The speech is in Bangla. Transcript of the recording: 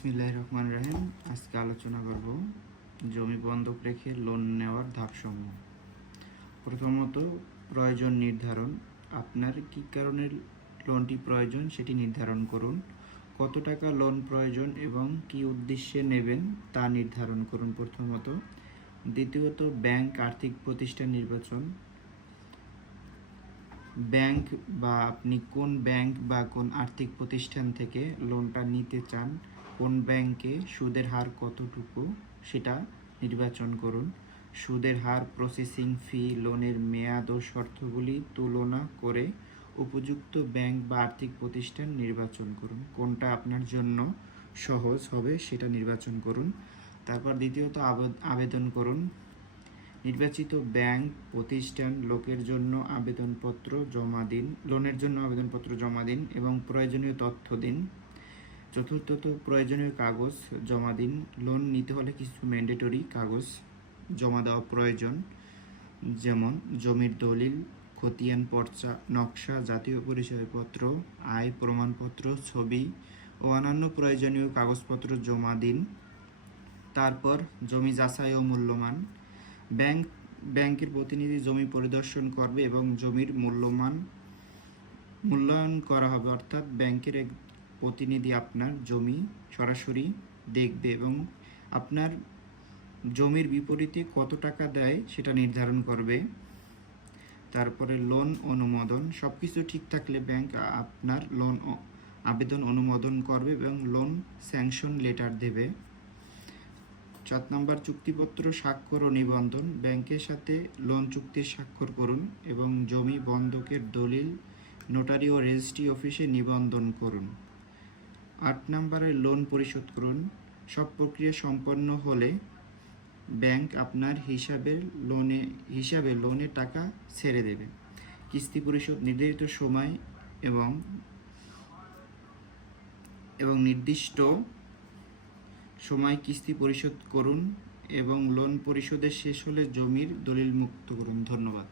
বিসমিল্লাহির রহমানির রহিম। আজকে আলোচনা করব জমি বন্ধক রেখে লোন নেওয়ার ধাপসমূহ। প্রথমত, প্রয়োজন নির্ধারণ। আপনার কী কারণে লোনটি প্রয়োজন সেটি নির্ধারণ করুন। কত টাকা লোন প্রয়োজন এবং কী উদ্দেশ্যে নেবেন তা নির্ধারণ করুন প্রথমত। দ্বিতীয়ত, ব্যাংক আর্থিক প্রতিষ্ঠান নির্বাচন। ব্যাংক বা আপনি কোন ব্যাংক বা কোন আর্থিক প্রতিষ্ঠান থেকে লোনটা নিতে চান, কোন ব্যাংকে সুদের হার কতটুকু সেটা নির্বাচন করুন। সুদের হার, প্রসেসিং ফি, লোনের মেয়াদ ও শর্তগুলি তুলনা করে উপযুক্ত ব্যাংক বা আর্থিক প্রতিষ্ঠান নির্বাচন করুন। কোনটা আপনার জন্য সহজ হবে সেটা নির্বাচন করুন। তারপর দ্বিতীয়ত, আবেদন করুন। নির্বাচিত ব্যাংক প্রতিষ্ঠান লোনের জন্য আবেদনপত্র জমা দিন এবং প্রয়োজনীয় তথ্য দিন। চতুর্থত, প্রয়োজনীয় কাগজ জমা দিন। লোন নিতে হলে কিছু ম্যান্ডেটরি কাগজ জমা দেওয়া প্রয়োজন, যেমন জমির দলিল, খতিয়ান পর্চা, নকশা, জাতীয় পরিচয়পত্র, আয় প্রমাণপত্র, ছবি ও অন্যান্য প্রয়োজনীয় কাগজপত্র জমা দিন। তারপর জমি যাচাই ও মূল্যমান। ব্যাংকের প্রতিনিধি জমি পরিদর্শন করবে এবং জমির মূল্যায়ন করা হবে, অর্থাৎ ব্যাংকের এক প্রতিনিধি আপনার জমি সরাসরি দেখবে এবং আপনার জমির বিপরীতে কত টাকা দেয় সেটা নির্ধারণ করবে। তারপরে লোন অনুমোদন। সব কিছু ঠিক থাকলে ব্যাংক আপনার লোন আবেদন অনুমোদন করবে এবং লোন স্যাংশন লেটার দেবে। 7 নম্বর, চুক্তিপত্র স্বাক্ষর ও নিবন্ধন। ব্যাংকের সাথে লোন চুক্তির স্বাক্ষর করুন এবং জমি বন্ধকের দলিল নোটারি ও রেজিস্ট্রি অফিসে নিবন্ধন করুন। 8 নম্বরে, লোন পরিশোধ করুন। সব প্রক্রিয়া সম্পন্ন হলে ব্যাংক আপনার হিসাবে লোনের টাকা ছেড়ে দেবে। কিস্তি পরিশোধ। নির্ধারিত সময় এবং নির্দিষ্ট সময় কিস্তি পরিশোধ করুন এবং লোন পরিশোধের শেষ হলে জমির দলিল মুক্ত করুন। ধন্যবাদ।